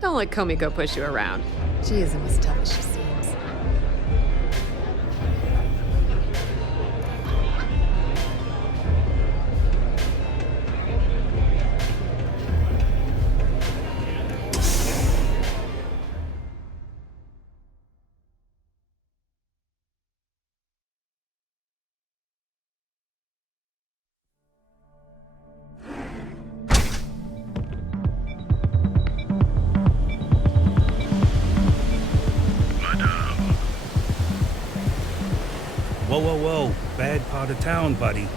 Don't let Komiko push you around. She isn't as tough as she seems. Whoa, whoa, whoa. Bad part of town, buddy.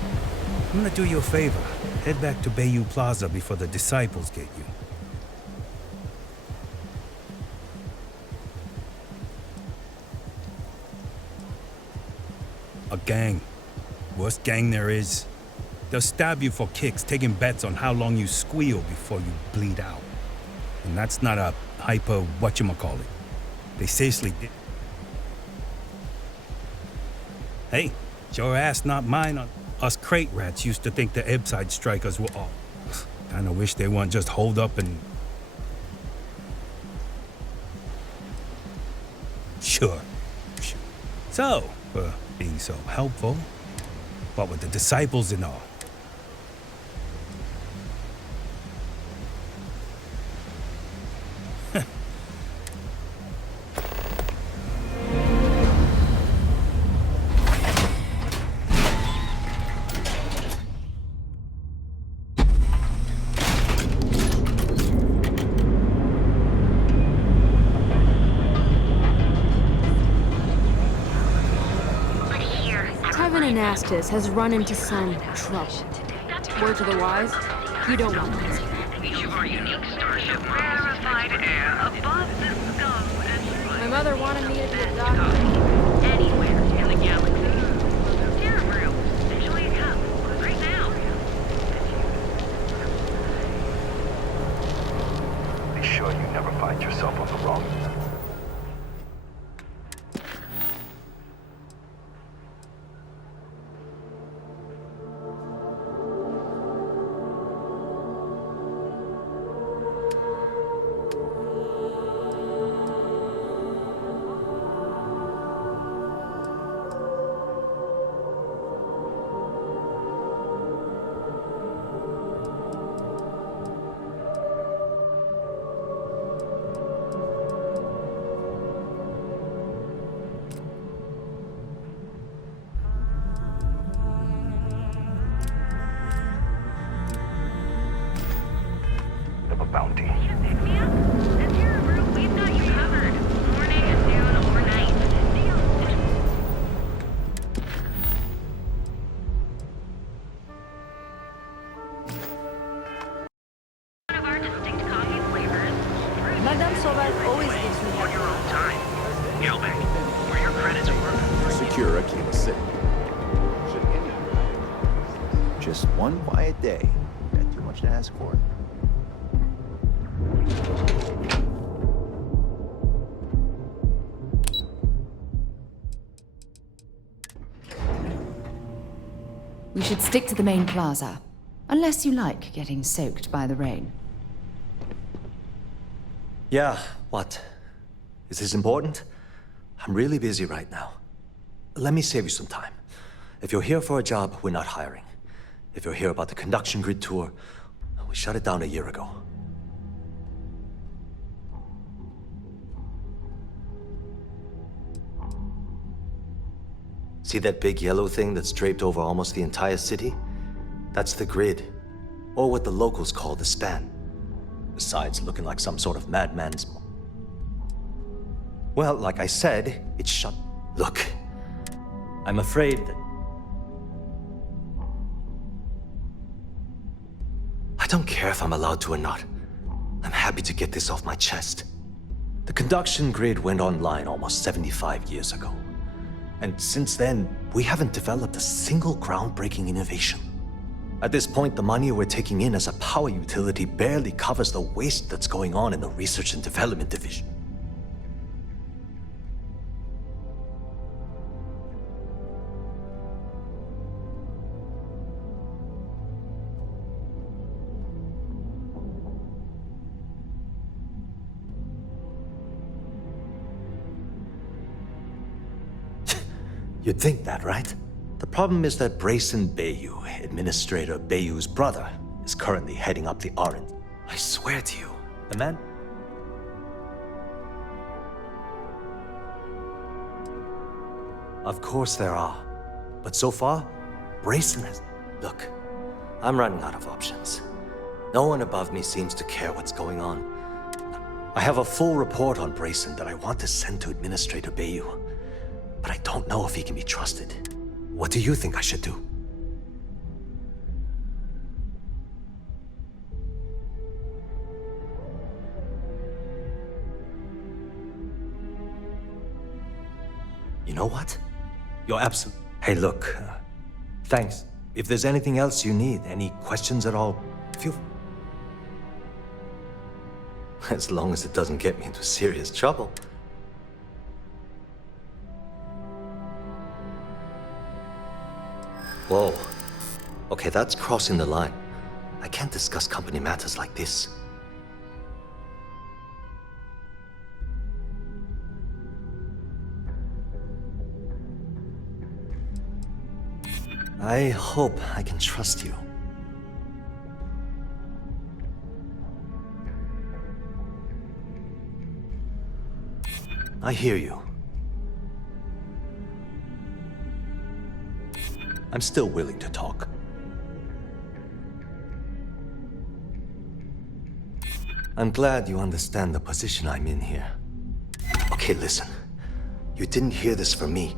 I'm gonna do you a favor. Head back to Bayou Plaza before the disciples get you. A gang. Worst gang there is. They'll stab you for kicks, taking bets on how long you squeal before you bleed out. And that's not a hyper whatchamacallit. They seriously did. Hey, it's your ass, not mine. Us crate rats used to think the Ebbside strikers were all. Kinda wish they weren't just holed up and... Sure. So, for being so helpful, what with the disciples and all? Anastas has run into some trouble. Word to the wise, you don't want this. Your unique starship rarefied air above the scum and My mother wanted me to be a doctor. anywhere in the galaxy. Here, Brew. Enjoy a cup. Right now. Be sure you never find yourself on the wrong. Bounty. Pick me up. It's here, Brew. We've got you covered. Morning and noon, overnight. One of our distinct coffee flavors. Madame Sauval always gives me On your own time. Gelbeck, where your credits work. Secure a King City. Just one quiet day. Got too much to ask for. We should stick to the main plaza, unless you like getting soaked by the rain. Yeah, what? Is this important? I'm really busy right now. Let me save you some time. If you're here for a job, we're not hiring. If you're here about the conduction grid tour, we shut it down a year ago. See that big yellow thing that's draped over almost the entire city? That's the grid, or what the locals call the span. Besides looking like some sort of madman's... Well, like I said, it's shut... Look, I'm afraid that... I don't care if I'm allowed to or not. I'm happy to get this off my chest. The conduction grid went online almost 75 years ago. And since then, we haven't developed a single groundbreaking innovation. At this point, the money we're taking in as a power utility barely covers the waste that's going on in the research and development division. You'd think that, right? The problem is that Brayson Bayou, Administrator Bayou's brother, is currently heading up the Orange. I swear to you, the man... Of course there are. But so far, Brayson has... Look, I'm running out of options. No one above me seems to care what's going on. I have a full report on Brayson that I want to send to Administrator Bayou. But I don't know if he can be trusted. What do you think I should do? You know what? You're absolute. Hey, look. Thanks. If there's anything else you need, any questions at all, feel... As long as it doesn't get me into serious trouble. Whoa. Okay, that's crossing the line. I can't discuss company matters like this. I hope I can trust you. I hear you. I'm still willing to talk. I'm glad you understand the position I'm in here. Okay, listen. You didn't hear this from me,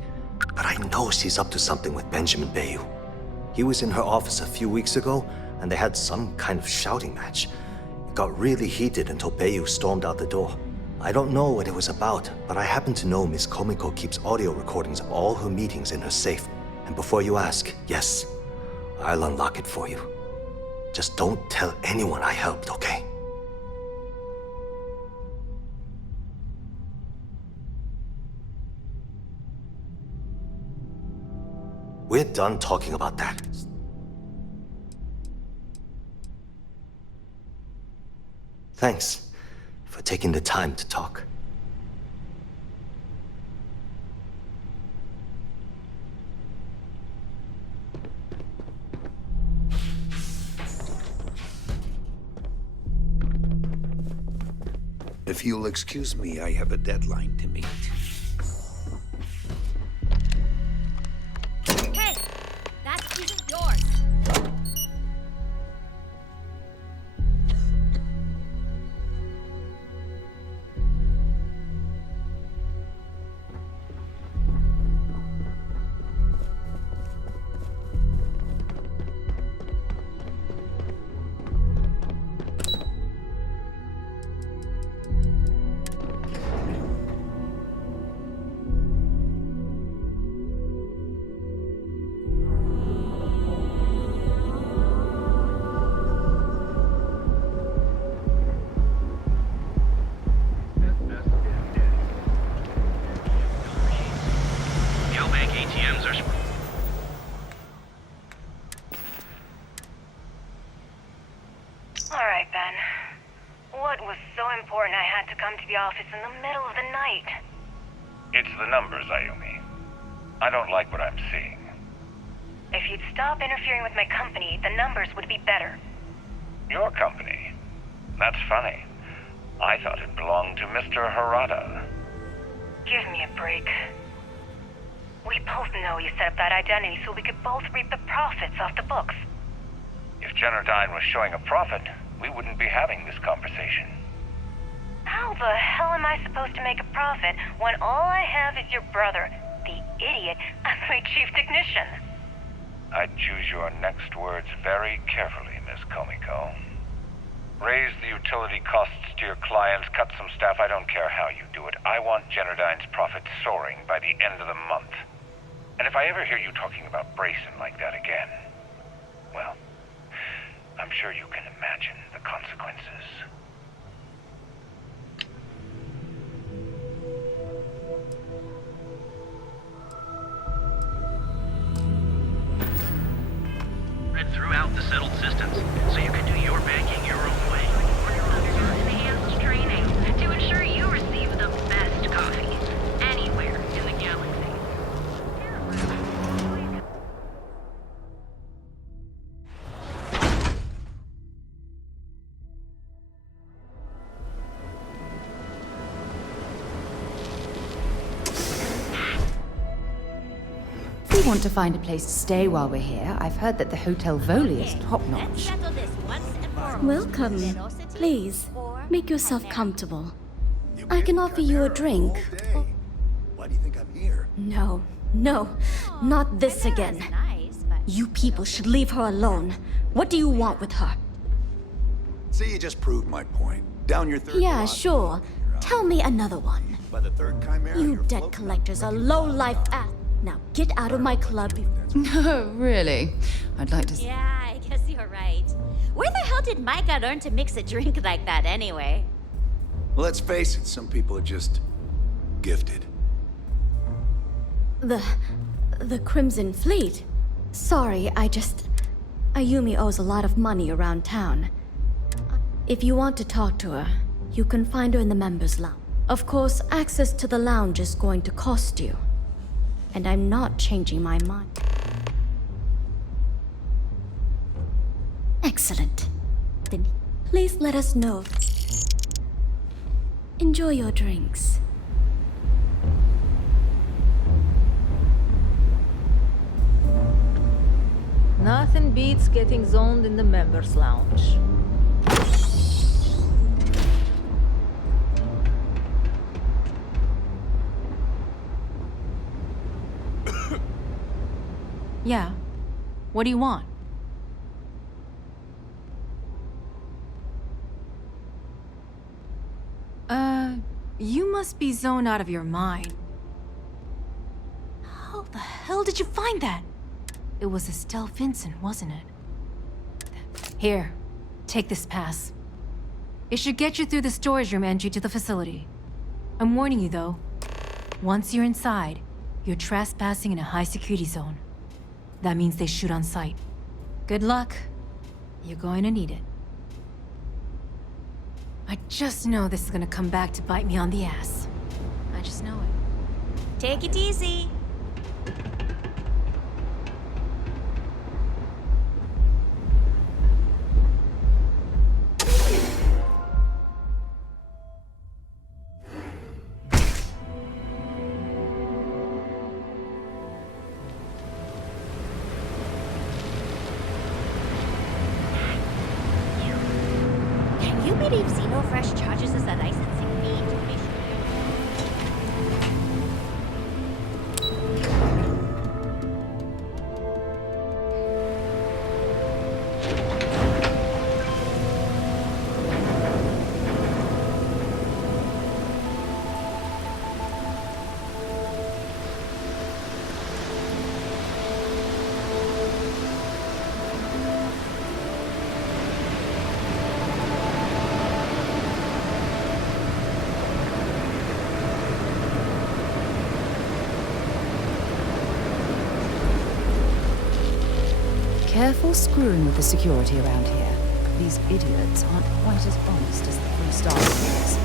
but I know she's up to something with Benjamin Bayou. He was in her office a few weeks ago, and they had some kind of shouting match. It got really heated until Bayou stormed out the door. I don't know what it was about, but I happen to know Miss Komiko keeps audio recordings of all her meetings in her safe. And before you ask, yes, I'll unlock it for you. Just don't tell anyone I helped, okay? We're done talking about that. Thanks for taking the time to talk. If you'll excuse me, I have a deadline to meet. Hey! That isn't yours! Geobank ATMs are... All right, Ben. What was so important I had to come to the office in the middle of the night? It's the numbers, Ayumi. I don't like what I'm seeing. If you'd stop interfering with my company, the numbers would be better. Your company? That's funny. I thought it belonged to Mr. Harada. Give me a break. We both know you set up that identity so we could both reap the profits off the books. If Generdyne was showing a profit, we wouldn't be having this conversation. How the hell am I supposed to make a profit when all I have is your brother, the idiot, as my chief technician? I'd choose your next words very carefully, Miss Komiko. Raise the utility costs to your clients, cut some staff, I don't care how you do it. I want Generdyne's profit soaring by the end of the month. And if I ever hear you talking about Brayson like that again, well, I'm sure you can imagine the consequences. Spread throughout the settled systems, so you can do your banking your own way. Enhanced training to ensure you receive the best coffee anywhere in the galaxy. want to find a place to stay while we're here, I've heard that the Hotel Voli is top-notch. Welcome. Please, make yourself comfortable. I can offer you a drink. Why do you think I'm here? No, not this again. You people should leave her alone. What do you want with her? See, you just proved my point. Down your third Yeah, lot. sure. Tell me another one. By the third chimera, You you're debt floating collectors are low-life ass. Now get out of my club. Oh, really? I'd like to... Yeah, I guess you're right. Where the hell did Micah learn to mix a drink like that anyway? Well, let's face it, some people are just gifted. The Crimson Fleet. Sorry, Ayumi owes a lot of money around town. If you want to talk to her, you can find her in the members' lounge. Of course, access to the lounge is going to cost you. And I'm not changing my mind. Excellent. Then please let us know. Enjoy your drinks. Nothing beats getting zoned in the members' lounge. Yeah. What do you want? You must be zoned out of your mind. How the hell did you find that? It was Estelle Vincent, wasn't it? Here, take this pass. It should get you through the storage room entry to the facility. I'm warning you though, once you're inside, you're trespassing in a high-security zone. That means they shoot on sight. Good luck. You're going to need it. I just know this is gonna come back to bite me on the ass. I just know it. Take it easy. Can you believe Xenofresh charges us a licensing fee to fish? Careful screwing with the security around here. These idiots aren't quite as honest as the Three-Star Police.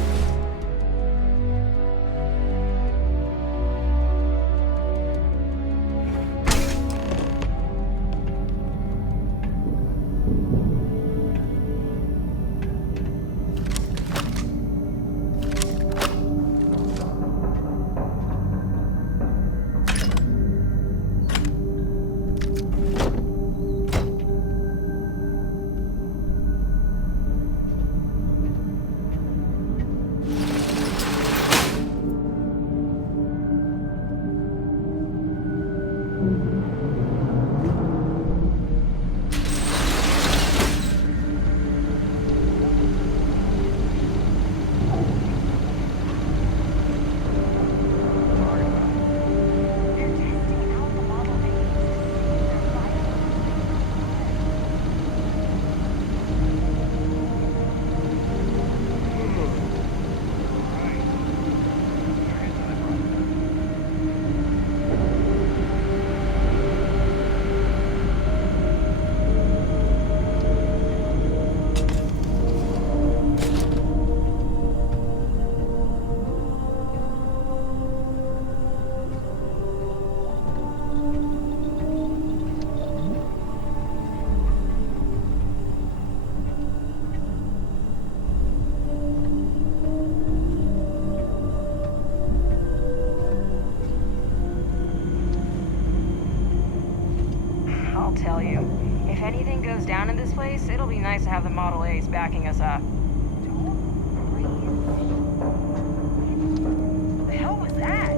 tell you. If anything goes down in this place, it'll be nice to have the Model A's backing us up. What the hell was that?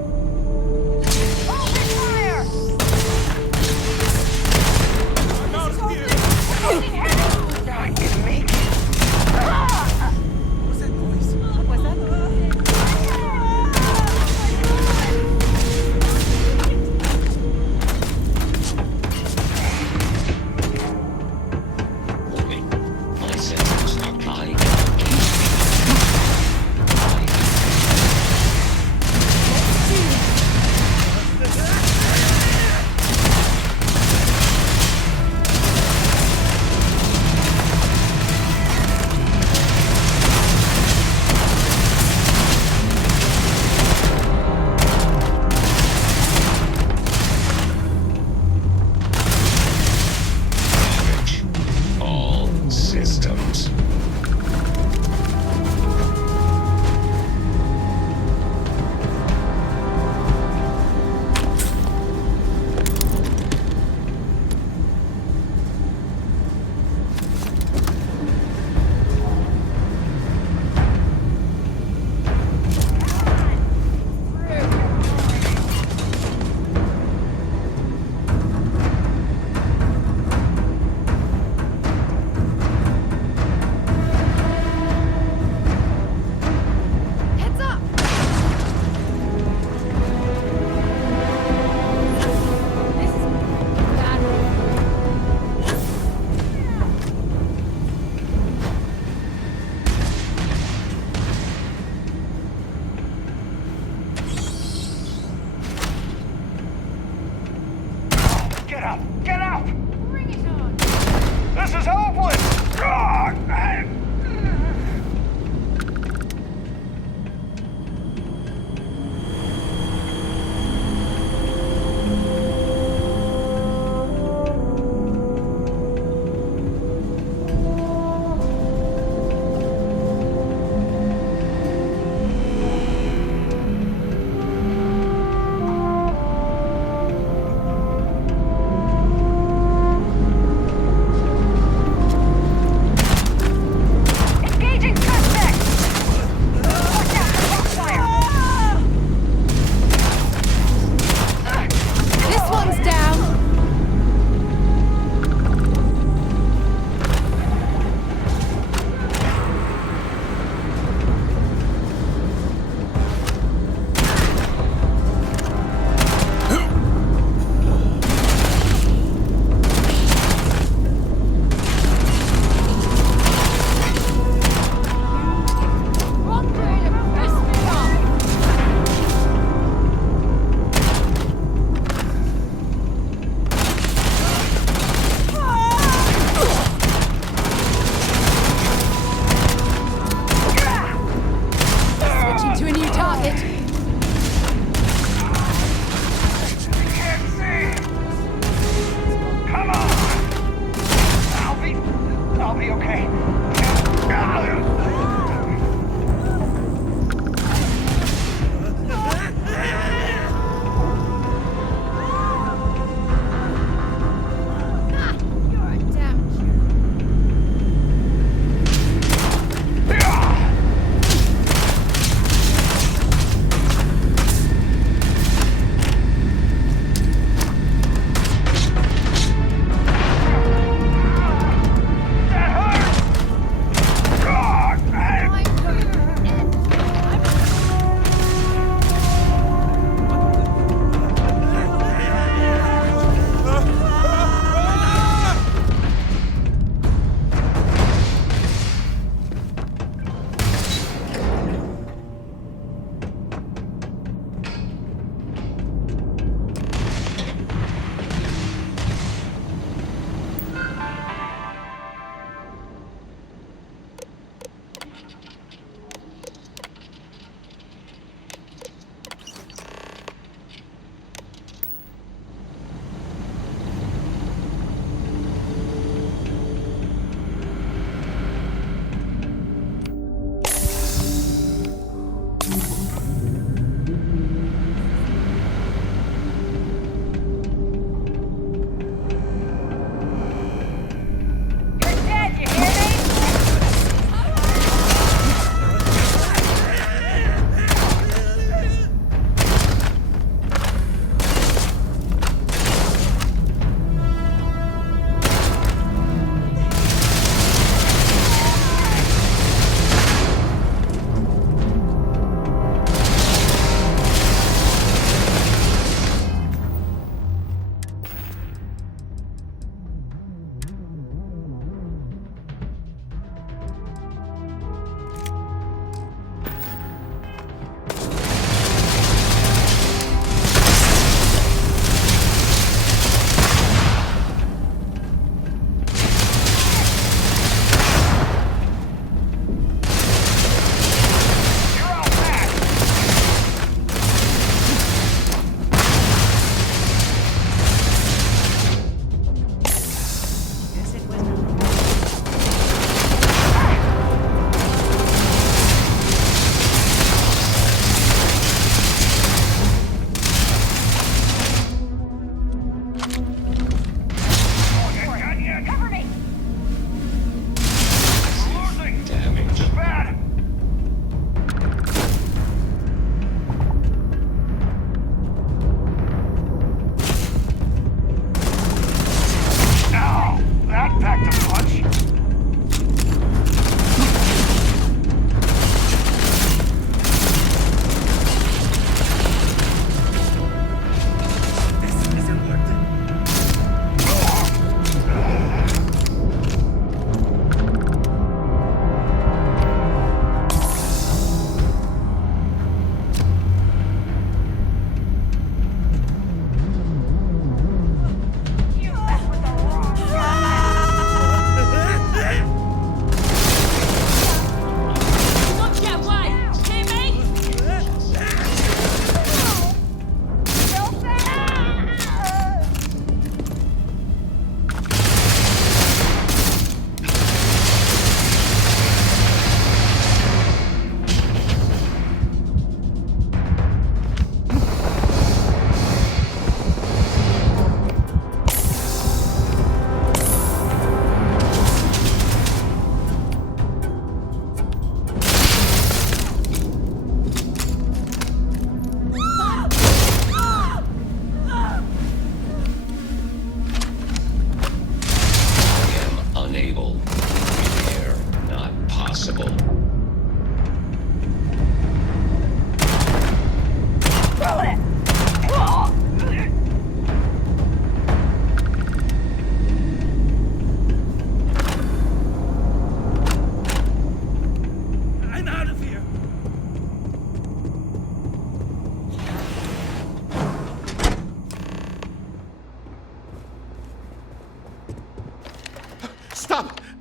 Open fire! Shooting heavy! No, I didn't make it. What's that noise? Was that My senses are high.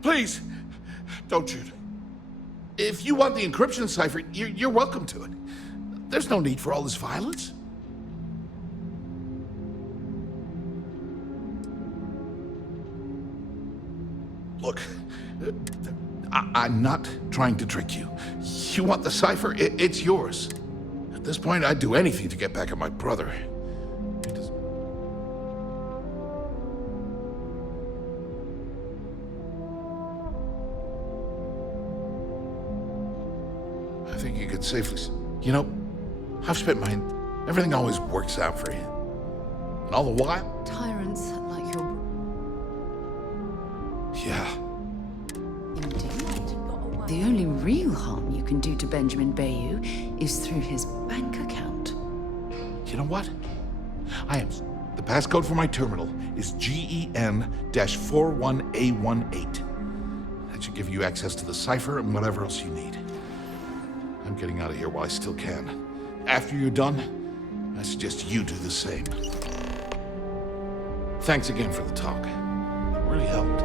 Please, don't shoot. If you want the encryption cipher, you're welcome to it. There's no need for all this violence. Look, I'm not trying to trick you. You want the cipher? It's yours. At this point, I'd do anything to get back at my brother. I think you could safely... You know, I've spent everything always works out for you. And all the while... Tyrants like your... Yeah. Indeed. The only real harm you can do to Benjamin Bayou is through his bank account. You know what? The passcode for my terminal is GEN-41A18. That should give you access to the cipher and whatever else you need. I'm getting out of here while I still can. After you're done, I suggest you do the same. Thanks again for the talk. It really helped.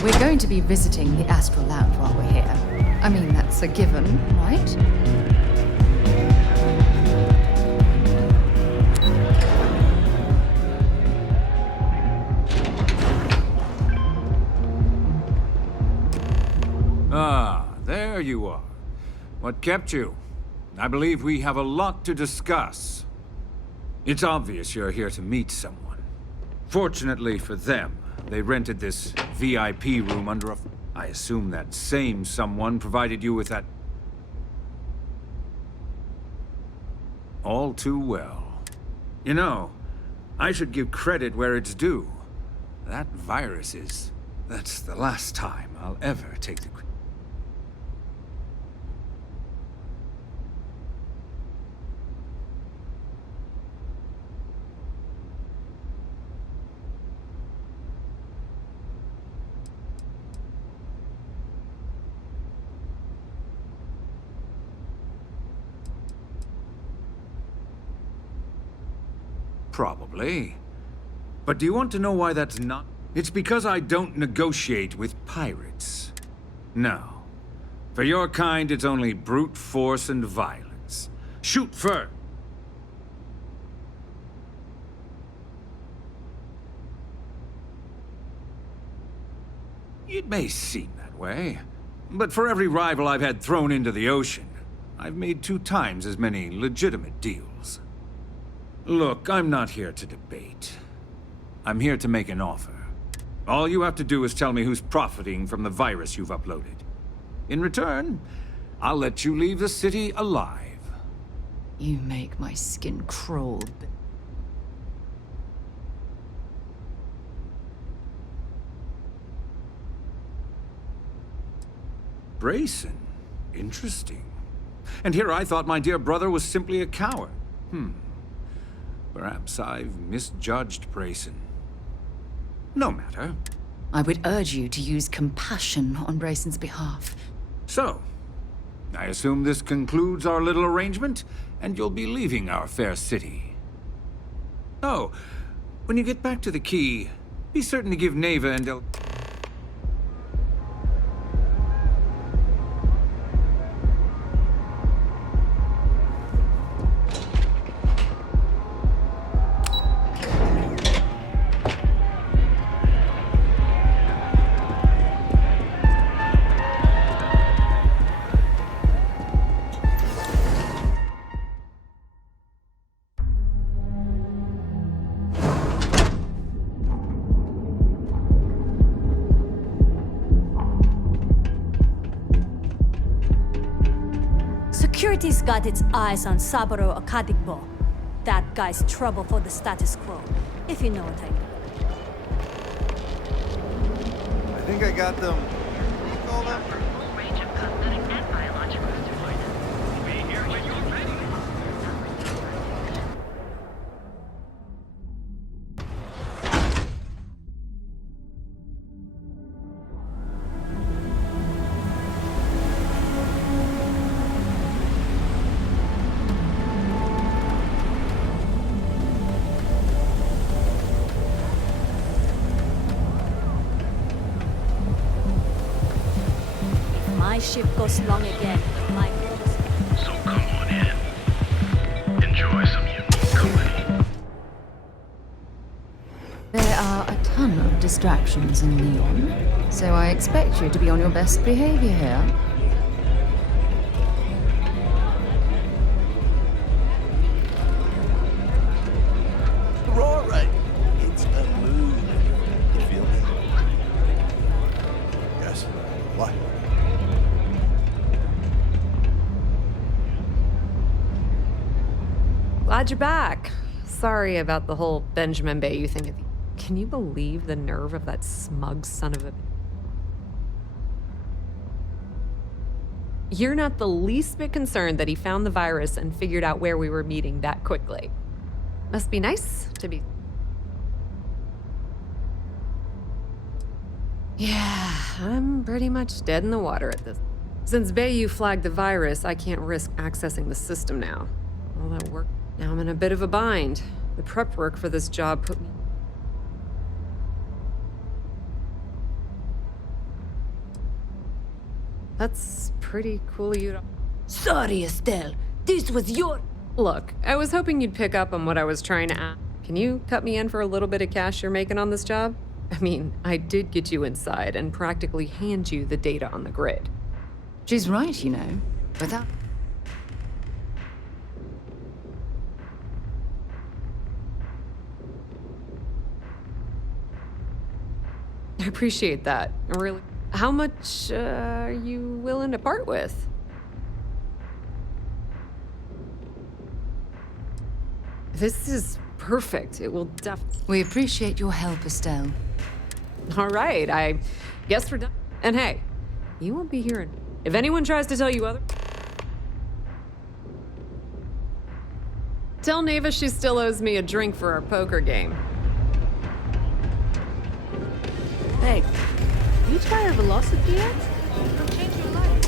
We're going to be visiting the Astral Lab while we're here. I mean, that's a given, right? Ah, there you are. What kept you? I believe we have a lot to discuss. It's obvious you're here to meet someone. Fortunately for them, they rented this VIP room under a... I assume that same someone provided you with that... All too well. You know, I should give credit where it's due. That virus is... That's the last time I'll ever take the... Probably. But do you want to know why that's not? It's because I don't negotiate with pirates. No. For your kind, it's only brute force and violence. Shoot first. It may seem that way, but for every rival I've had thrown into the ocean, I've made 2 times as many legitimate deals. Look, I'm not here to debate. I'm here to make an offer. All you have to do is tell me who's profiting from the virus you've uploaded. In return, I'll let you leave the city alive. You make my skin crawl. Brayson? Interesting. And here I thought my dear brother was simply a coward. Perhaps I've misjudged Brayson. No matter. I would urge you to use compassion on Brayson's behalf. So, I assume this concludes our little arrangement, and you'll be leaving our fair city. Oh, when you get back to the key, be certain to give Neva and El... Security's got its eyes on Saburo Akadigbo. That guy's trouble for the status quo, if you know what I mean. I think I got them. What do you call them? Range of cosmetic and biological deployments. We'll be here when you're ready. My ship goes long again. My So come on in. Enjoy some unique company. There are a ton of distractions in Leon, so I expect you to be on your best behavior here. We're all right. It's a mood. You feel me? Yes. What? Glad you're back. Sorry about the whole Benjamin Bayou thing. Can you believe the nerve of that smug son of a... You're not the least bit concerned that he found the virus and figured out where we were meeting that quickly. Must be nice to be... Yeah, I'm pretty much dead in the water at this. Since Bayou flagged the virus, I can't risk accessing the system now. All that work... Now I'm in a bit of a bind. The prep work for this job put me... That's pretty cool of you to... Sorry, Estelle. This was your... Look, I was hoping you'd pick up on what I was trying to ask. Can you cut me in for a little bit of cash you're making on this job? I mean, I did get you inside and practically hand you the data on the grid. She's right, you know. Without... I appreciate that. Really. How much are you willing to part with? This is perfect. It will We appreciate your help, Estelle. All right, I guess we're done. And hey, you won't be hearing. If anyone tries to tell you other... Tell Neva she still owes me a drink for our poker game. Hey, you try a velocity yet? It'll change your life.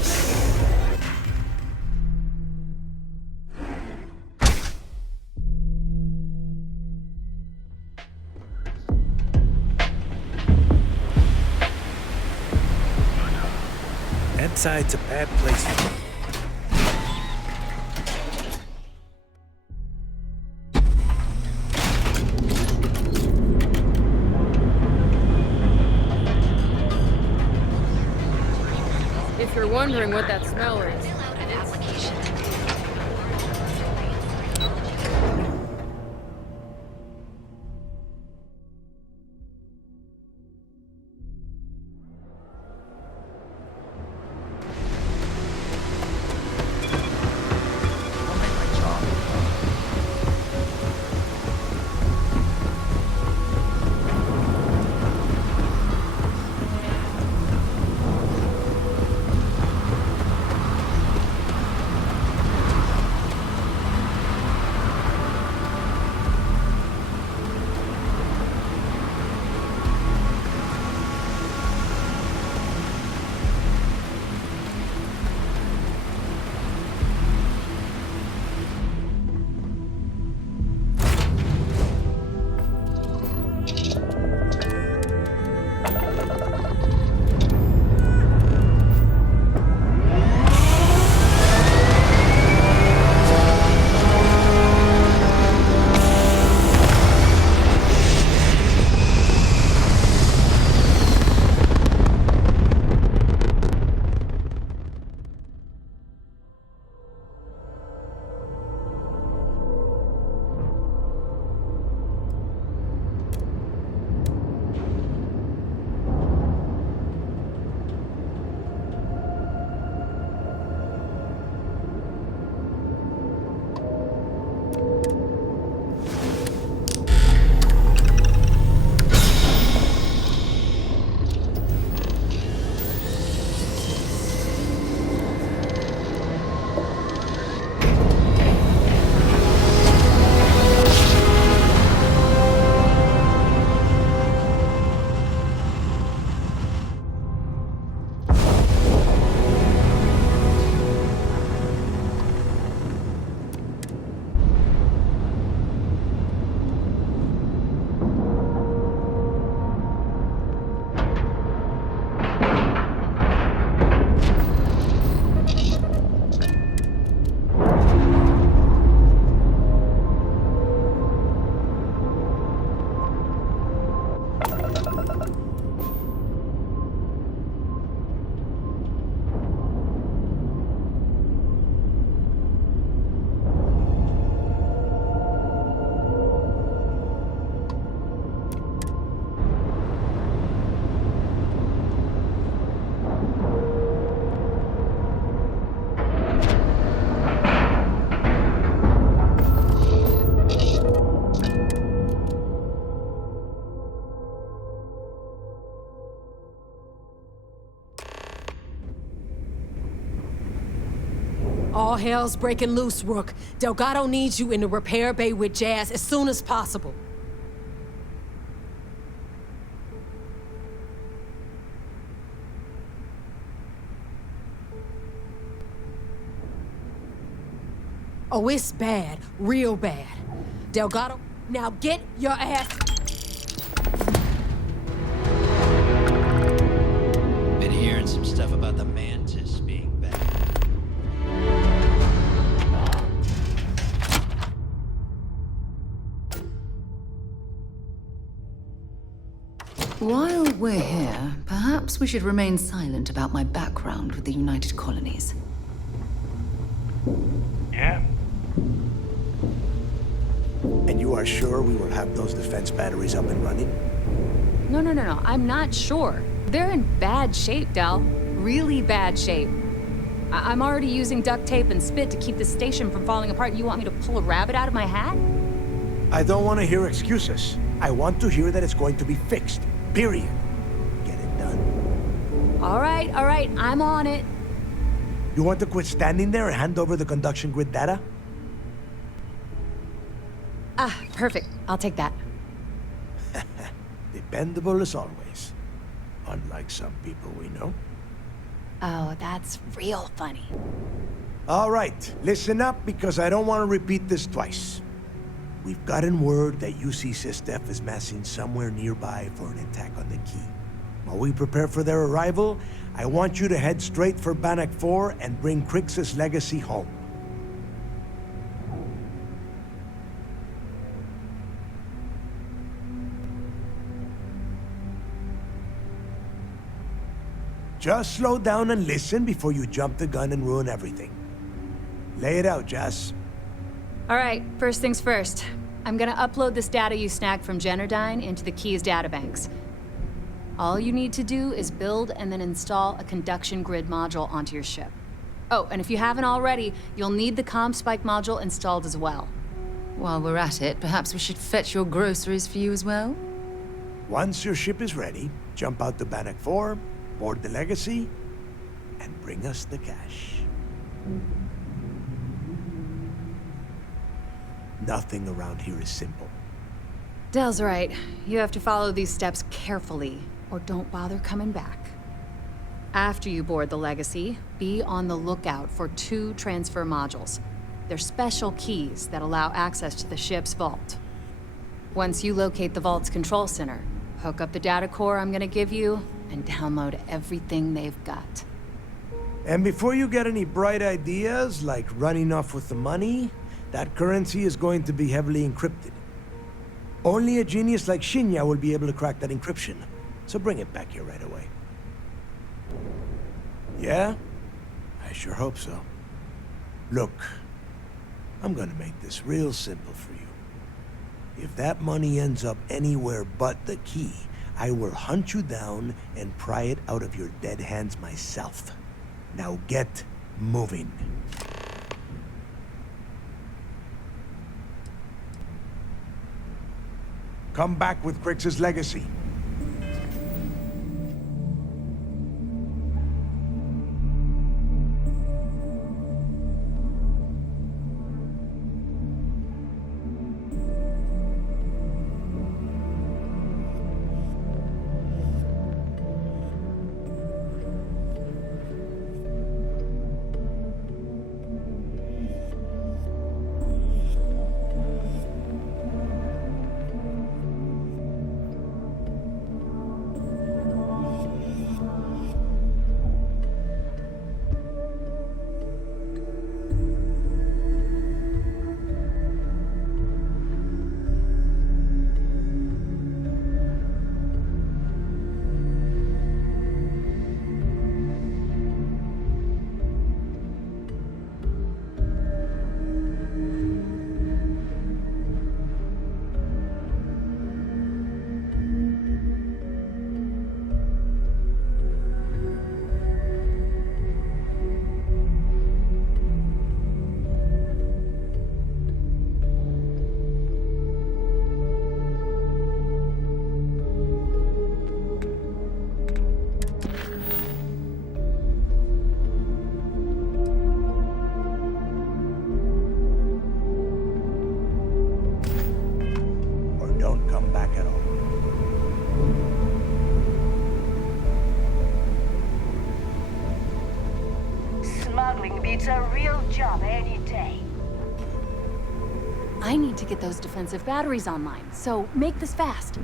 That side's a bad place. If you're wondering what that smell is. All hell's breaking loose, Rook. Delgado needs you in the repair bay with Jazz as soon as possible. Oh, it's bad. Real bad. Delgado, now get your ass... Been hearing some stuff about the Mantis being back. While we're here, perhaps we should remain silent about my background with the United Colonies. Yeah. And you are sure we will have those defense batteries up and running? No. I'm not sure. They're in bad shape, Del. Really bad shape. I'm already using duct tape and spit to keep the station from falling apart. You want me to pull a rabbit out of my hat? I don't want to hear excuses. I want to hear that it's going to be fixed. Period. Get it done. All right. I'm on it. You want to quit standing there and hand over the conduction grid data? Ah, perfect. I'll take that. Dependable as always. Unlike some people we know. Oh, that's real funny. All right, listen up because I don't want to repeat this twice. We've gotten word that UC SysDef is massing somewhere nearby for an attack on the Key. While we prepare for their arrival, I want you to head straight for Bannock 4 and bring Crixus' legacy home. Just slow down and listen before you jump the gun and ruin everything. Lay it out, Jess. All right, first things first. I'm gonna upload this data you snagged from Generdyne into the Key's databanks. All you need to do is build and then install a conduction grid module onto your ship. Oh, and if you haven't already, you'll need the CommSpike module installed as well. While we're at it, perhaps we should fetch your groceries for you as well? Once your ship is ready, jump out to Bannock 4, board the Legacy, and bring us the cash. Nothing around here is simple. Del's right. You have to follow these steps carefully, or don't bother coming back. After you board the Legacy, be on the lookout for 2 transfer modules. They're special keys that allow access to the ship's vault. Once you locate the vault's control center, hook up the data core I'm gonna give you, and download everything they've got. And before you get any bright ideas, like running off with the money, that currency is going to be heavily encrypted. Only a genius like Shinya will be able to crack that encryption, so bring it back here right away. Yeah? I sure hope so. Look, I'm gonna make this real simple for you. If that money ends up anywhere but the Key, I will hunt you down and pry it out of your dead hands myself. Now get moving. Come back with Crixus' legacy. It's a real job any day. I need to get those defensive batteries online, so make this fast.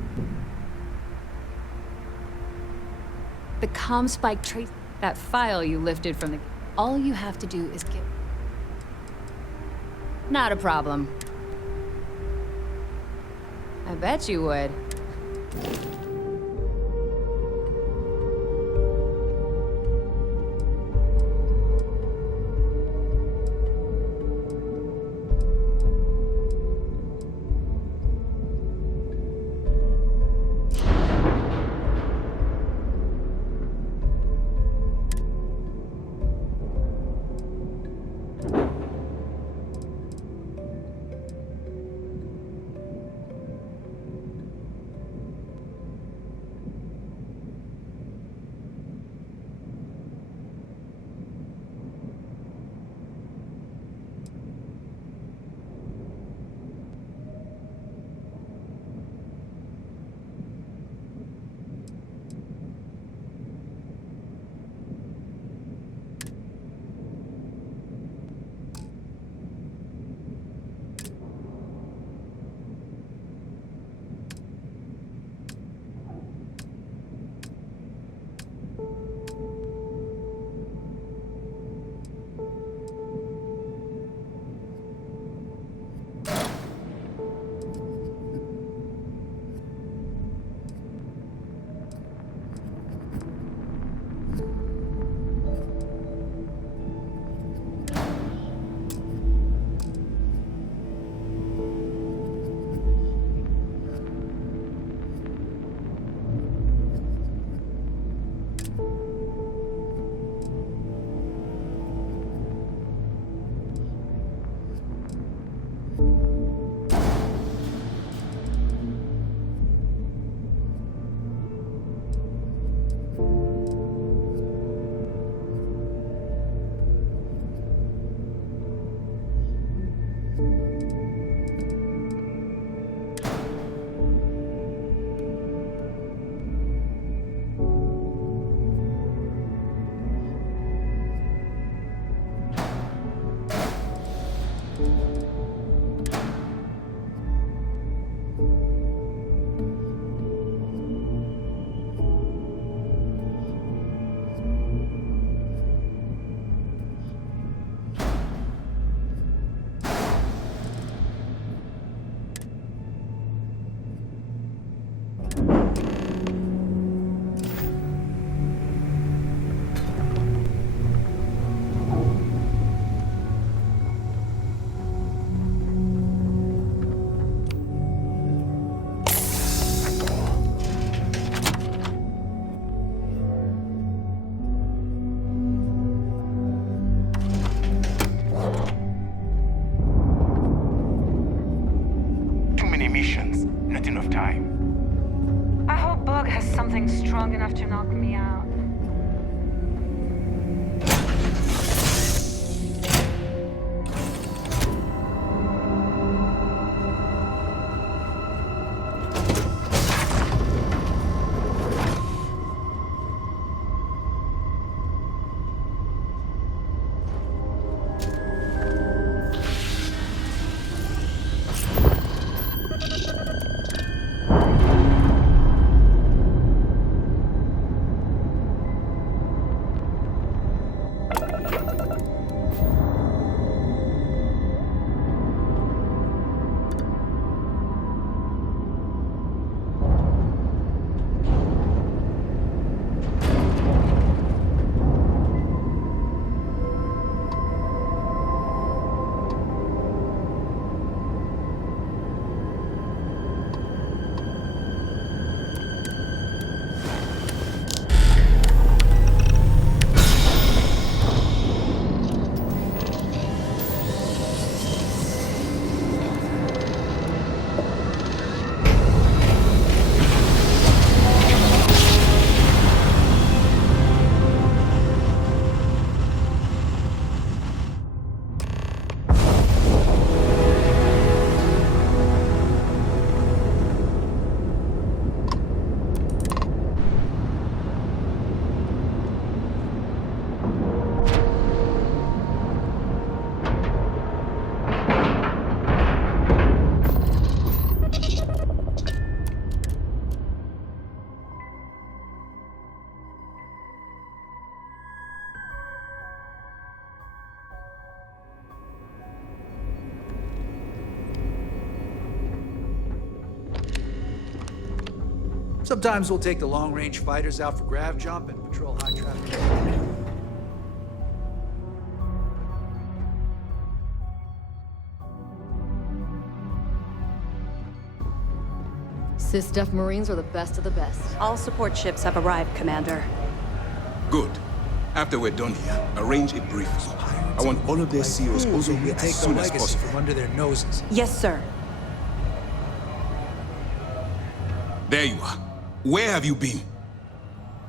The ComSpike trace... That file you lifted from the... All you have to do is get... Not a problem. I bet you would. Something strong enough to knock me out. Sometimes we'll take the long-range fighters out for grav jump and patrol high traffic. SysDef Marines are the best of the best. All support ships have arrived, Commander. Good. After we're done here, arrange a briefing. I want all of their COs over here Take as the soon as legacy possible. from under their noses. Yes, sir. There you are. Where have you been?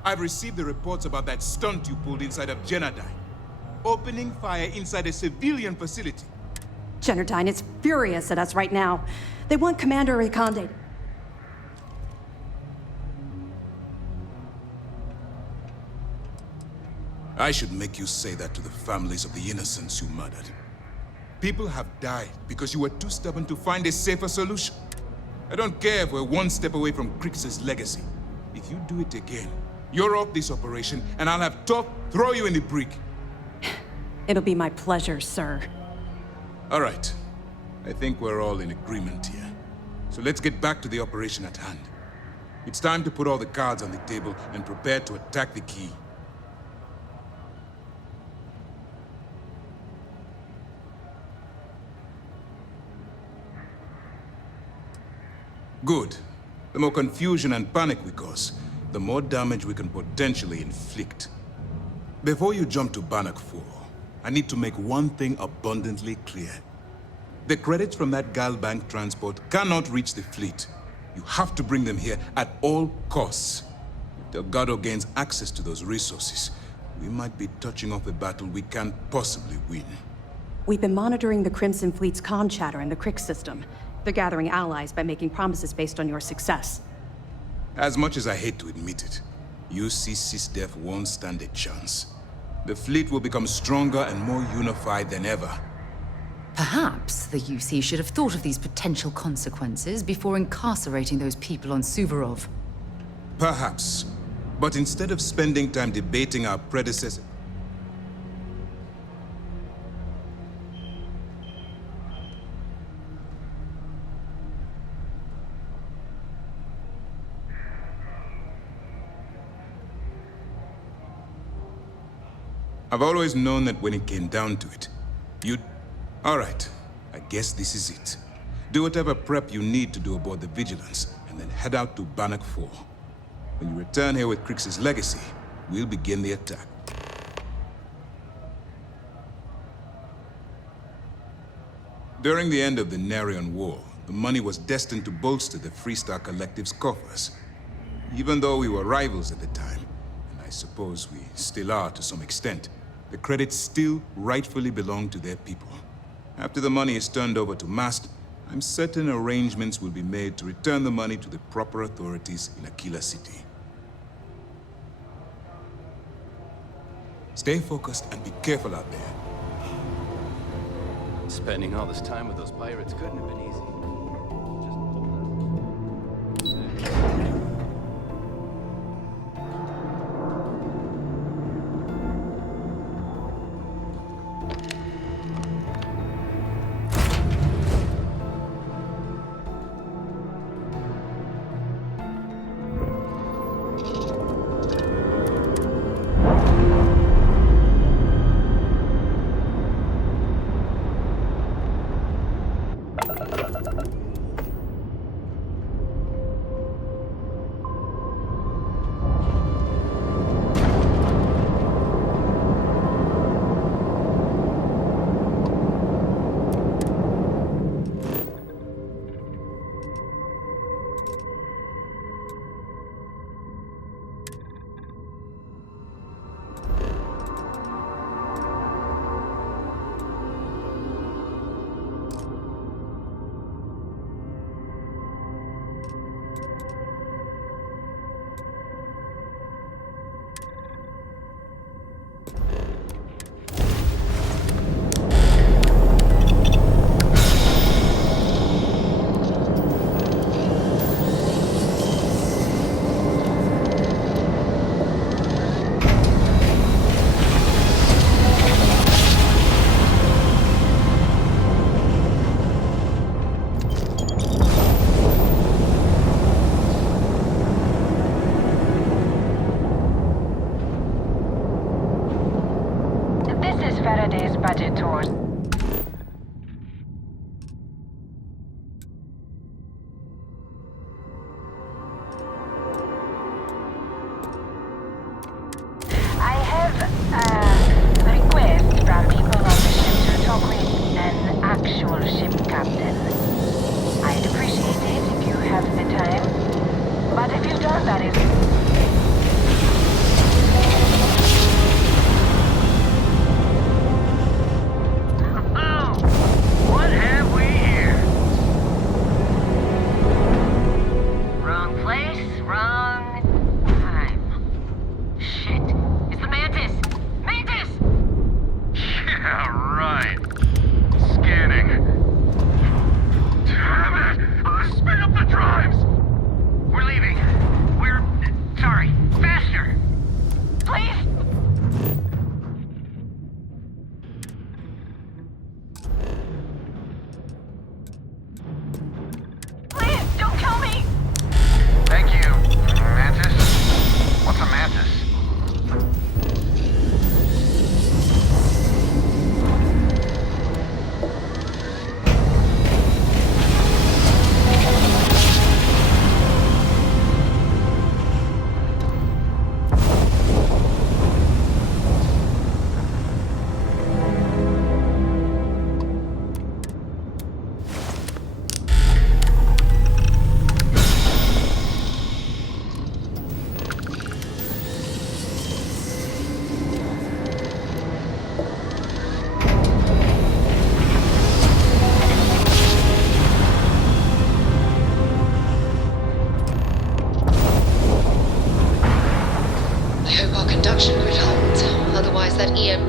I've received the reports about that stunt you pulled inside of Genodyne. Opening fire inside a civilian facility. Genodyne is furious at us right now. They want Commander Reconde. I should make you say that to the families of the innocents you murdered. People have died because you were too stubborn to find a safer solution. I don't care if we're one step away from Crix's legacy. If you do it again, you're off this operation, and I'll have Toth throw you in the brig. It'll be my pleasure, sir. All right. I think we're all in agreement here. So let's get back to the operation at hand. It's time to put all the cards on the table and prepare to attack the key. Good. The more confusion and panic we cause, the more damage we can potentially inflict. Before you jump to Bannock 4, I need to make one thing abundantly clear. The credits from that Gal Bank transport cannot reach the fleet. You have to bring them here at all costs. If Delgado gains access to those resources, we might be touching off a battle we can't possibly win. We've been monitoring the Crimson Fleet's comm chatter in the Crix system. They're gathering allies by making promises based on your success. As much as I hate to admit it, UC SysDef won't stand a chance. The fleet will become stronger and more unified than ever. Perhaps the UC should have thought of these potential consequences before incarcerating those people on Suvorov. Perhaps. But instead of spending time debating our predecessor... I've always known that when it came down to it, you'd... All right, I guess this is it. Do whatever prep you need to do aboard the Vigilance, and then head out to Bannock 4. When you return here with Crix's legacy, we'll begin the attack. During the end of the Narion War, the money was destined to bolster the Freestar Collective's coffers. Even though we were rivals at the time, and I suppose we still are to some extent, the credits still rightfully belong to their people. After the money is turned over to MAST, I'm certain arrangements will be made to return the money to the proper authorities in Aquila City. Stay focused and be careful out there. Spending all this time with those pirates couldn't have been easy.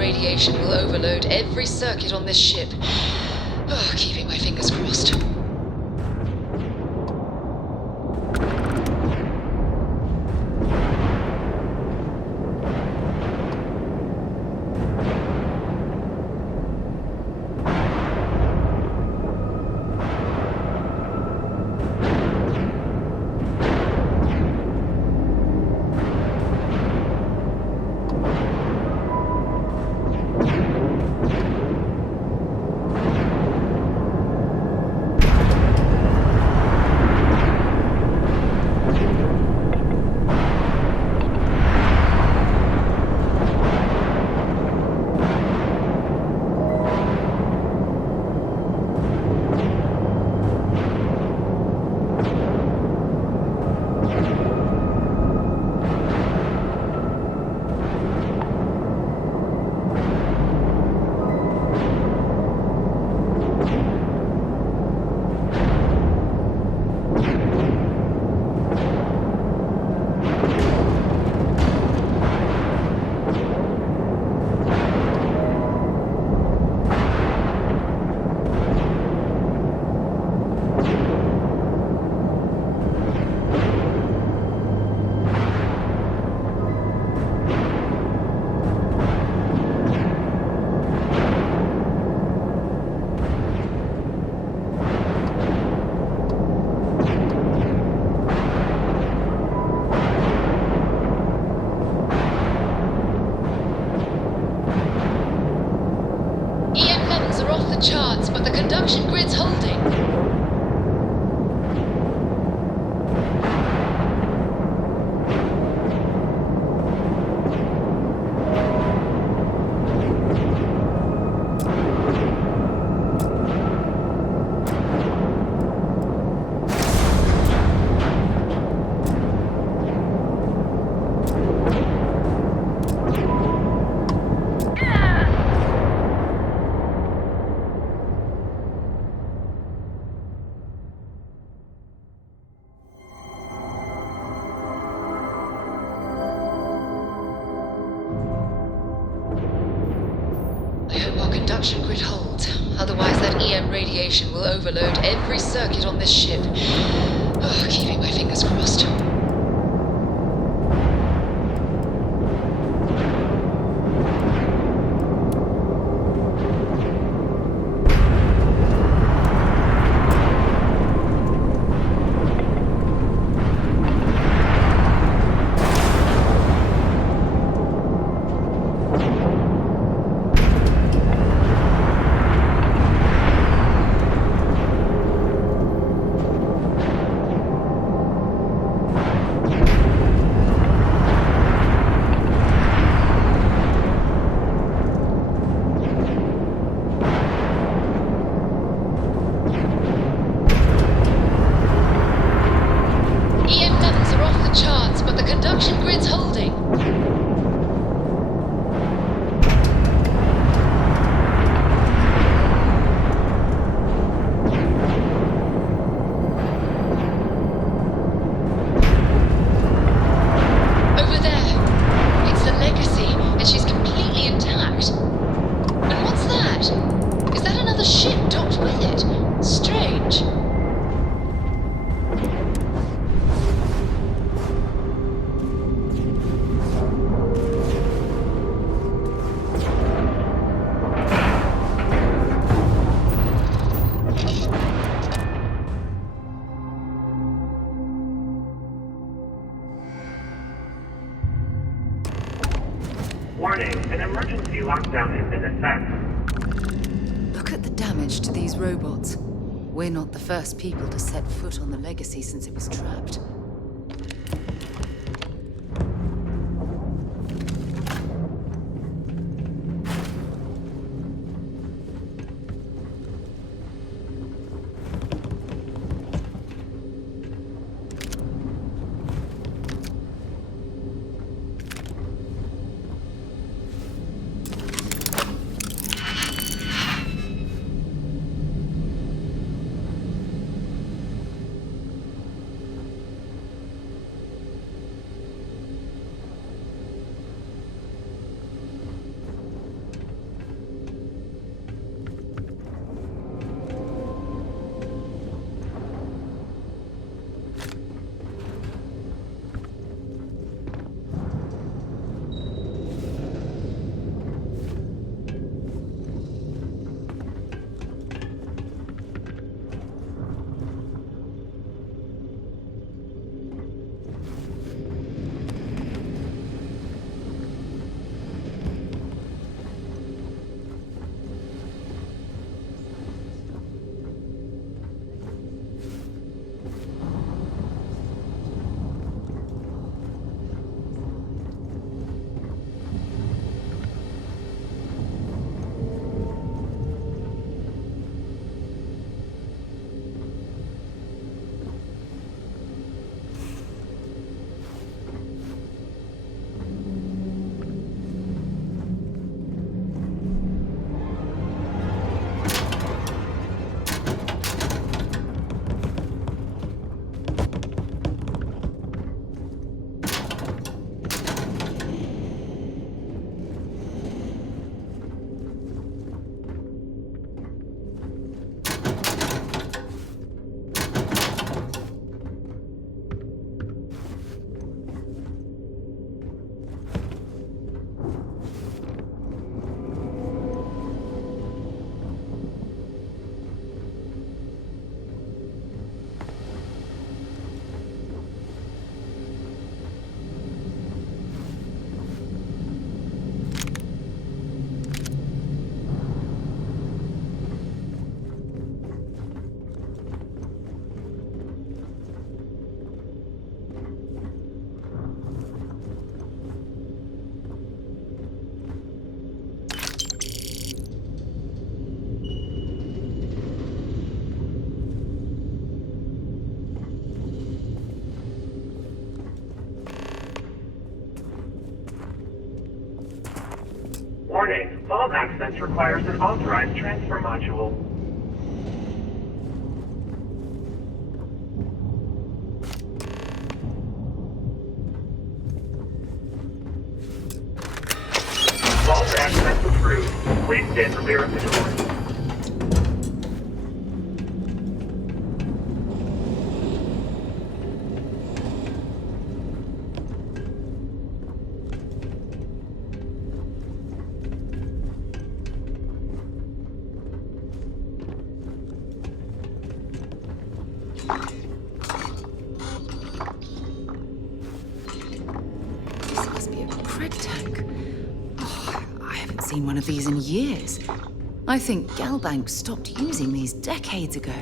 radiation will overload every circuit on this ship. Oh, keeping my fingers crossed. Charts, but the conduction grid's holding. Conduction grid holds. Otherwise, that EM radiation will overload every circuit on this ship. Oh, keeping my fingers crossed. Warning, an emergency lockdown has been assessed. Look at the damage to these robots. We're not the first people to set foot on the Legacy since it was trapped. Warning, vault access requires an authorized transfer module. Vault access approved. Please stand clear of the door. This must be a crit tank. Oh, I haven't seen one of these in years. I think Galbank stopped using these decades ago.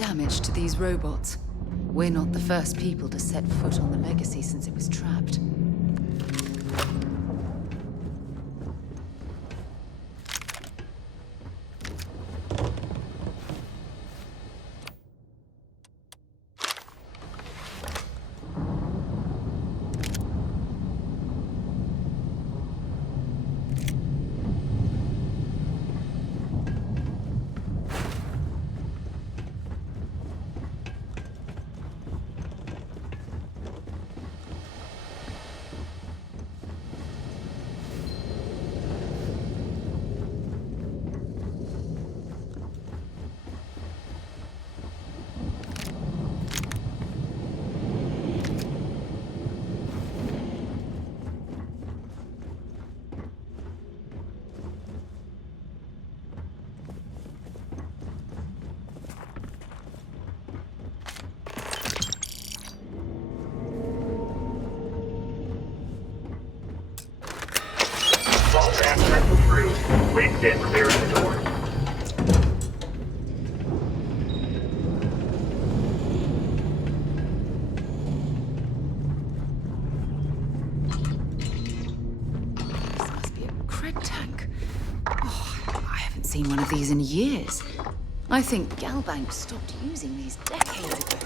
damage to these robots. We're not the first people to set foot on the Legacy since it was trapped. Access approved. Please stand clear of the doors. This must be a cred tank. Oh, I haven't seen one of these in years. I think Galbank stopped using these decades ago.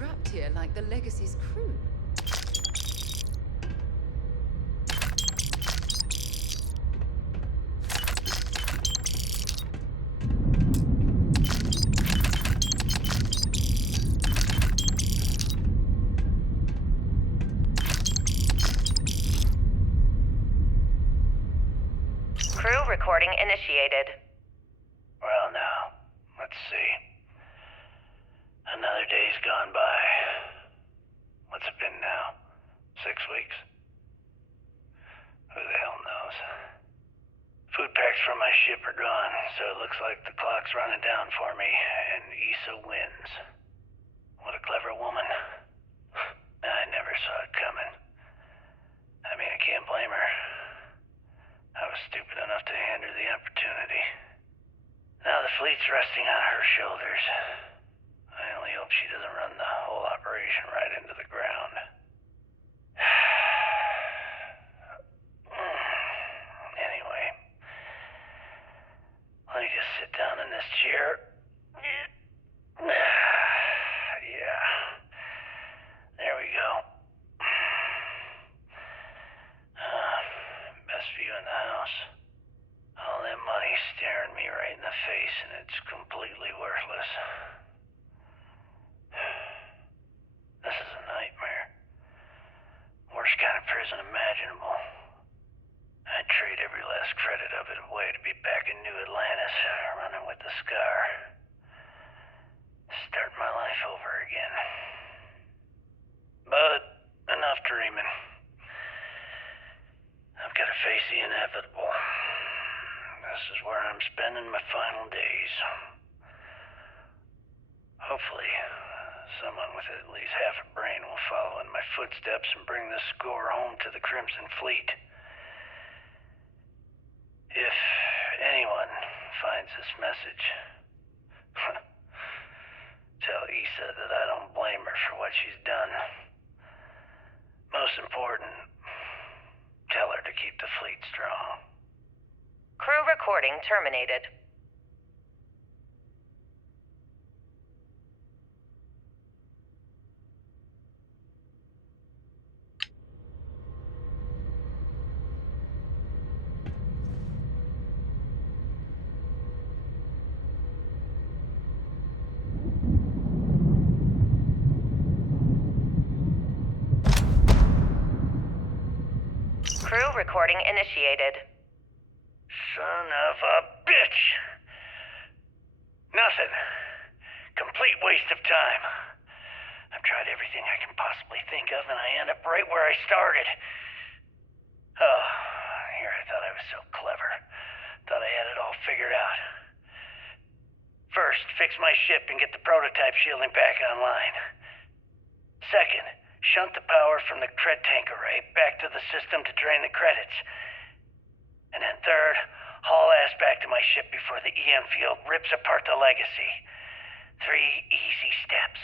trapped here like the Legacy's crew. Crew recording initiated. Well, now, let's see. Another day's gone by. What's it been now? 6 weeks? Who the hell knows? Food packs from my ship are gone, so it looks like the clock's running down for me, and Issa wins. What a clever woman. I never saw it coming. I mean, I can't blame her. I was stupid enough to hand her the opportunity. Now the fleet's resting on her shoulders. I only hope she doesn't run the whole operation right into the ground. Anyway, let me just sit down in this chair. Yeah. There we go. Best view in the house. All that money staring me right in the face, and it's completely worthless. This is a nightmare. Worst kind of prison imaginable. I'd trade every last credit of it away to be back in New Atlantis, running with the Scar. Start my life over again. But enough dreaming. I've got to face the inevitable. This is where I'm spending my final days. Hopefully, someone with at least half a brain will follow in my footsteps and bring this score home to the Crimson Fleet. If anyone finds this message, tell Issa that I don't blame her for what she's done. Most important, tell her to keep the fleet strong. Crew recording terminated. Crew recording initiated. Son of a bitch! Nothing. Complete waste of time. I've tried everything I can possibly think of, and I end up right where I started. Oh, here I thought I was so clever. Thought I had it all figured out. First, fix my ship and get the prototype shielding back online. Second, shunt the power from the cred tank array back to the system to drain the credits. And then third, haul ass back to my ship before the EM field rips apart the Legacy. 3 easy steps,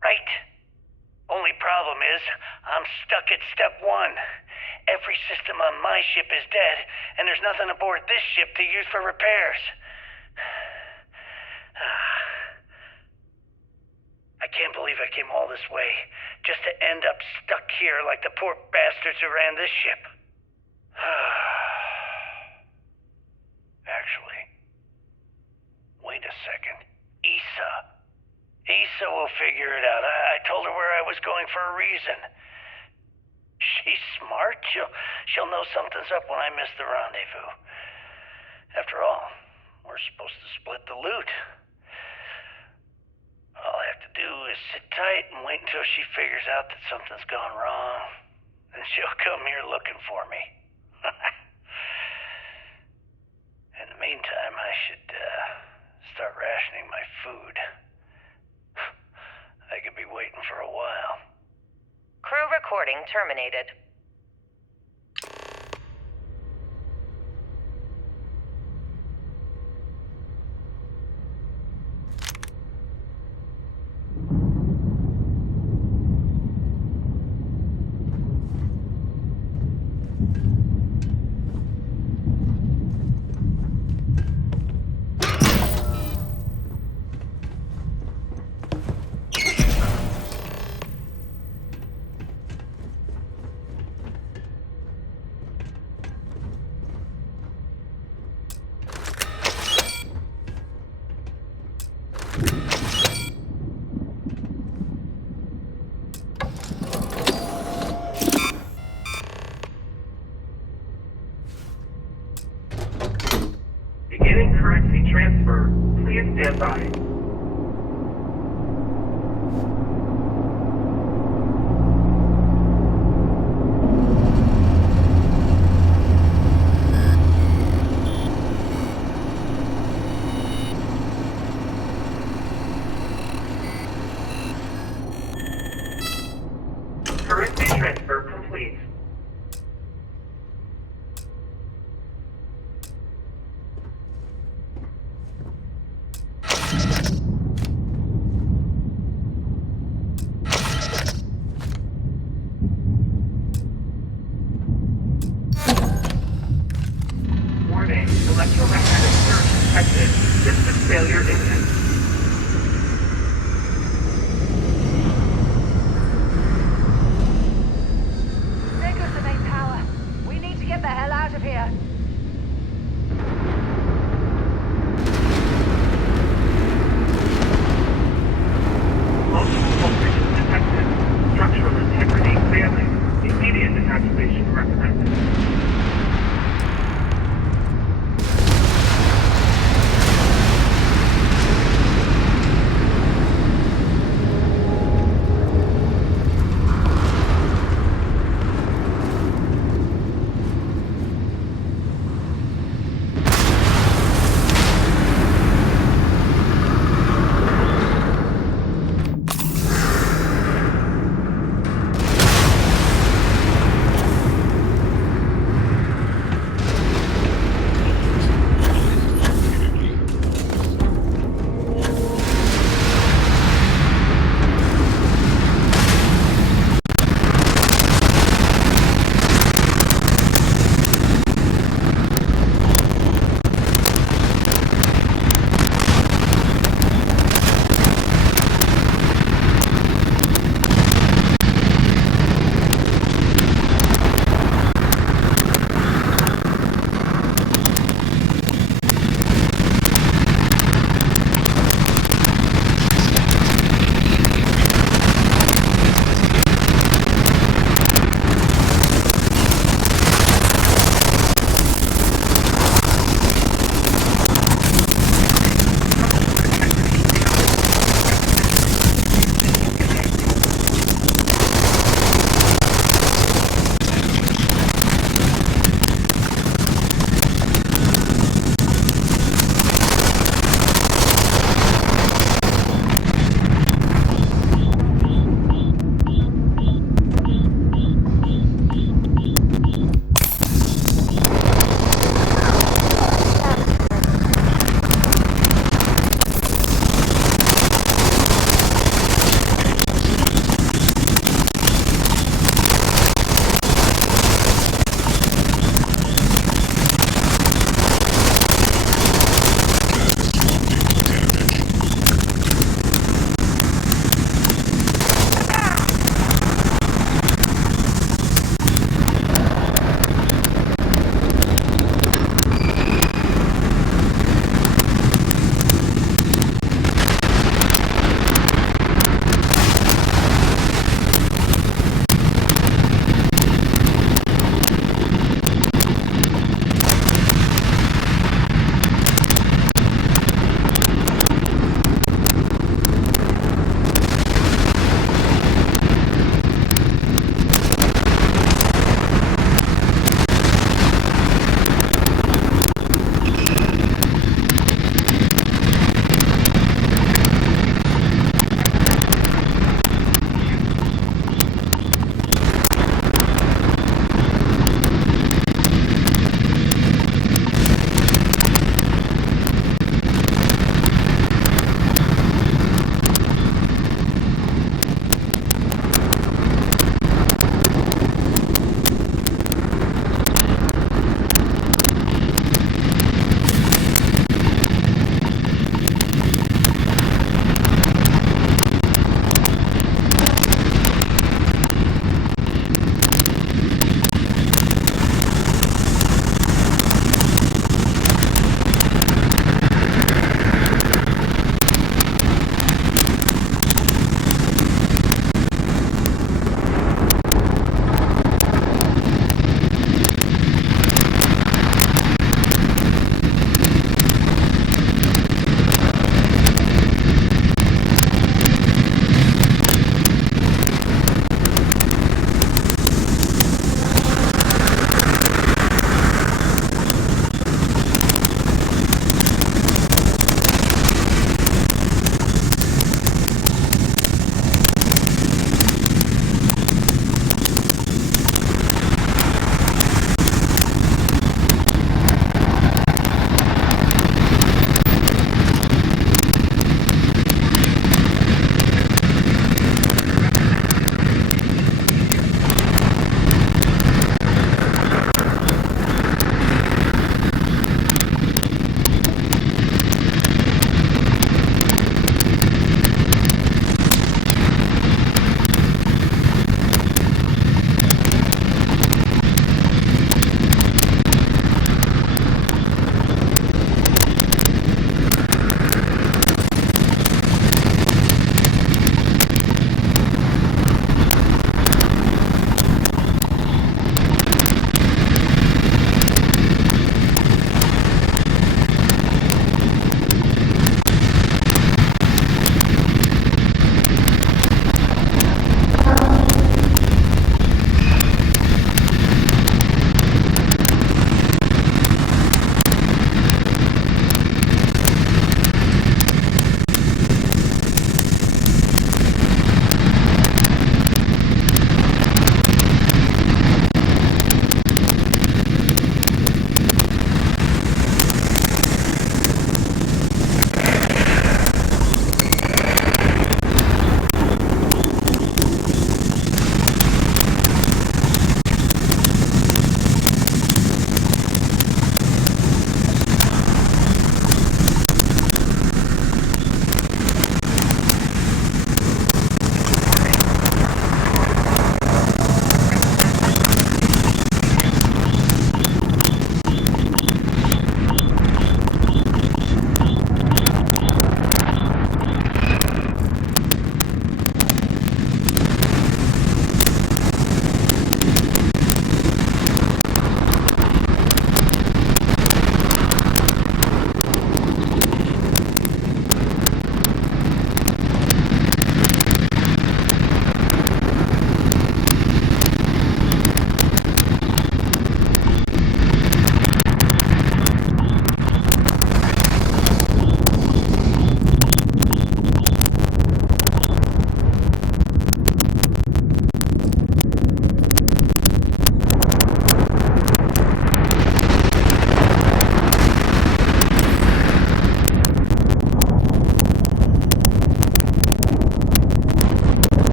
right? Only problem is, I'm stuck at step 1. Every system on my ship is dead, and there's nothing aboard this ship to use for repairs. I can't believe I came all this way, just to end up stuck here like the poor bastards who ran this ship. Actually, wait a second. Issa will figure it out. I told her where I was going for a reason. She's smart. She'll know something's up when I miss the rendezvous. After all, we're supposed to split the loot. All I have to do is sit tight and wait until she figures out that something's gone wrong. Then she'll come here looking for me. In the meantime, I should start rationing my food. I could be waiting for a while. Crew recording terminated. transfer. Please stand by. Currency transfer complete. Warning, electromagnetic surge detected. System failure imminent. There goes the main power. We need to get the hell out of here. Multiple voltages detected. Structural integrity failing. Immediate evacuation recommended.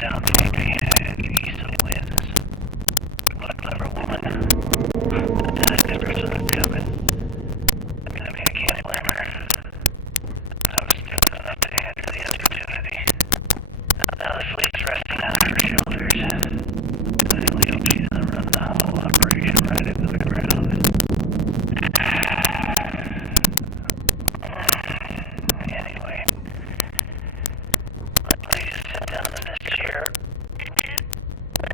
down, baby. Issa wins. What a clever woman. I never saw it coming. I mean, I can't blame her. I was stupid enough to handle the opportunity. Now the fleet's resting on her shoulders. I only hope she doesn't run the whole operation right into the ground. Anyway, let me just sit down in this chair.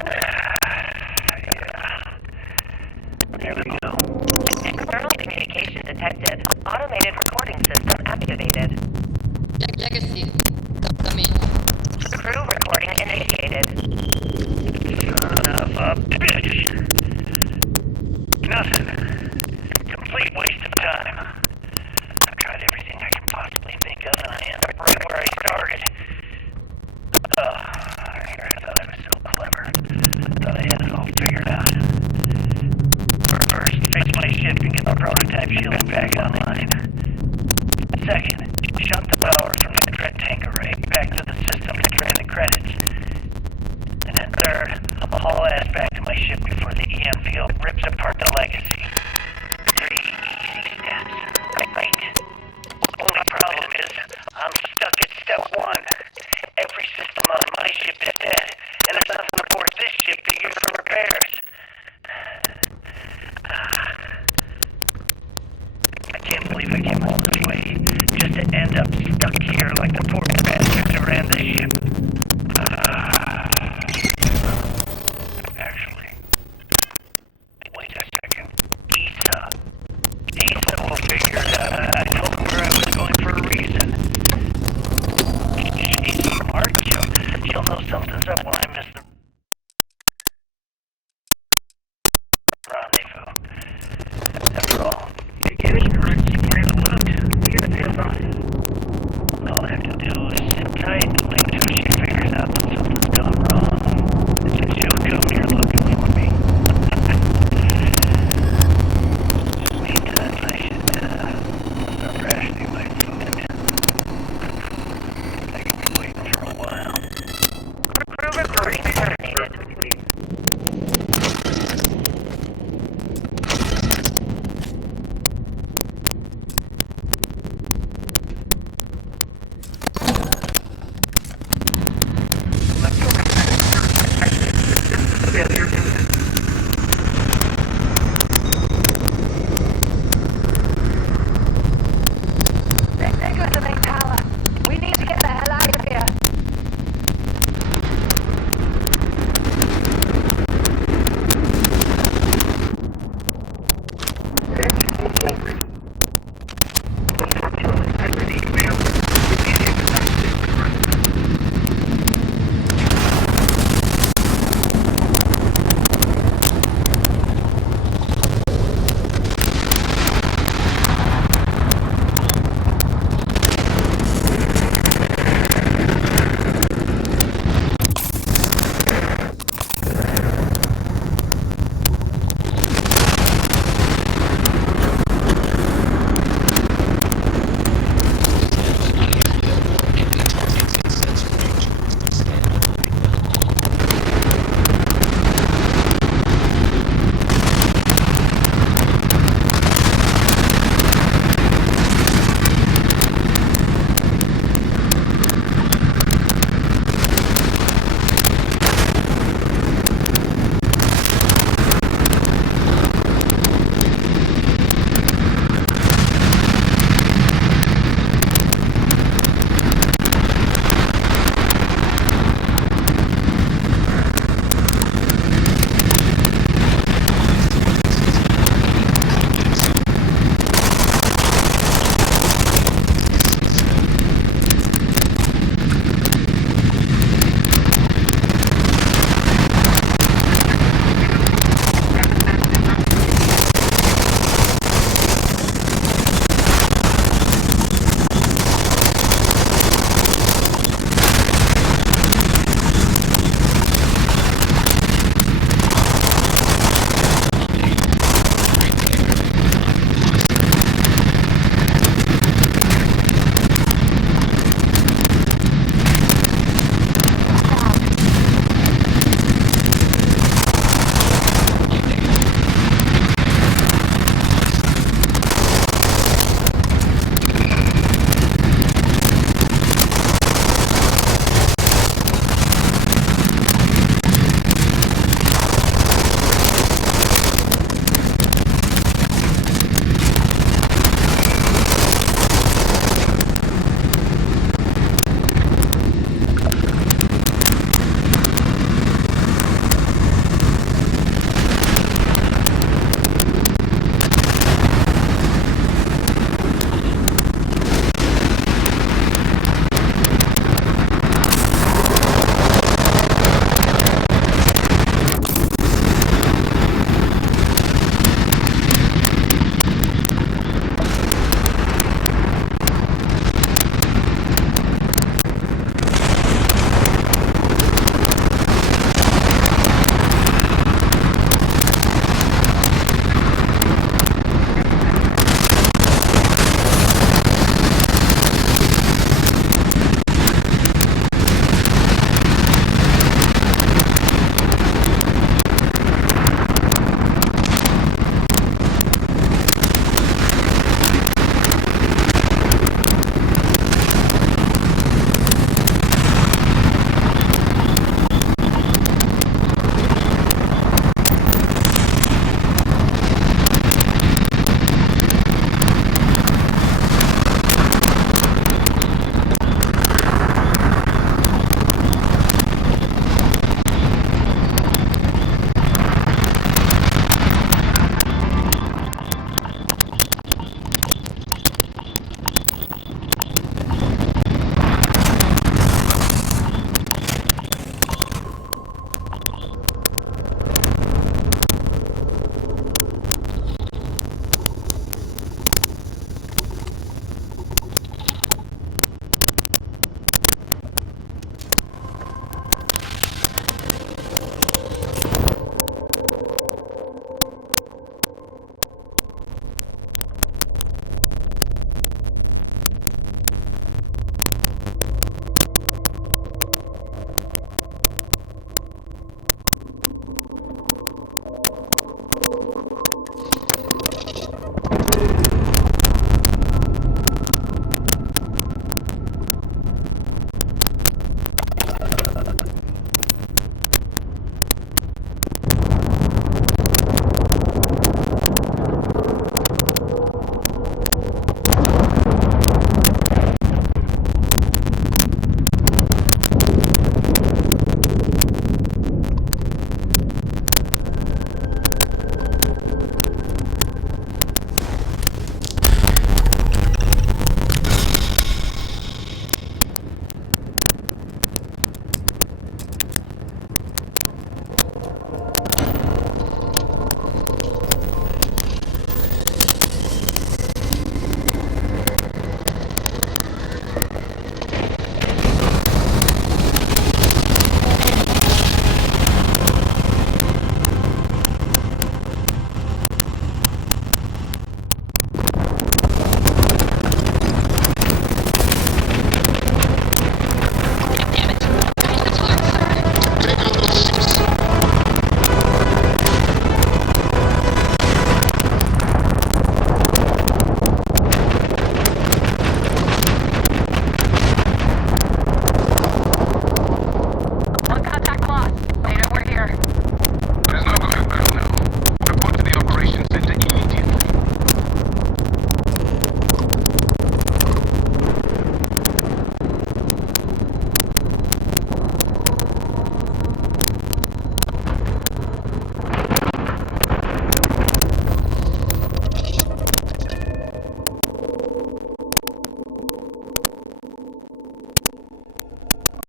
Yeah. There we go. External communication detected. Automated recording system activated. Legacy. Come in. Crew recording initiated. Son of a bitch. Nothing. Complete waste of time. I've tried everything I can possibly think of, and I end up right where I started. I thought I was so clever. I thought I had it all figured out. First, fix my ship and get the prototype shielding back online. Second, shunt the power from the Dread tank array back to the system to drain the credits. And then third, I'll haul ass back to my ship before the EM field rips apart the legacy. 3 easy steps, right? Only problem is, I'm stuck at step 1. Every system on my ship is dead, and there's nothing aboard this ship to use for repairs. I can't believe I came all this way, just to end up stuck here like the poor bastards who ran this ship. Actually, wait a second. Issa will figure it out. I told her where I was going for a reason. She's smart. She'll know something's up when I miss the rendezvous. After all, you get it correct, you clear the loot. You're gonna feel fine. All I have to do is sit tight and wait till she figures out that something's gone wrong. She'll come here looking for me. Meantime, I should start rationing my food. I could be waiting for a while. Crew recording started.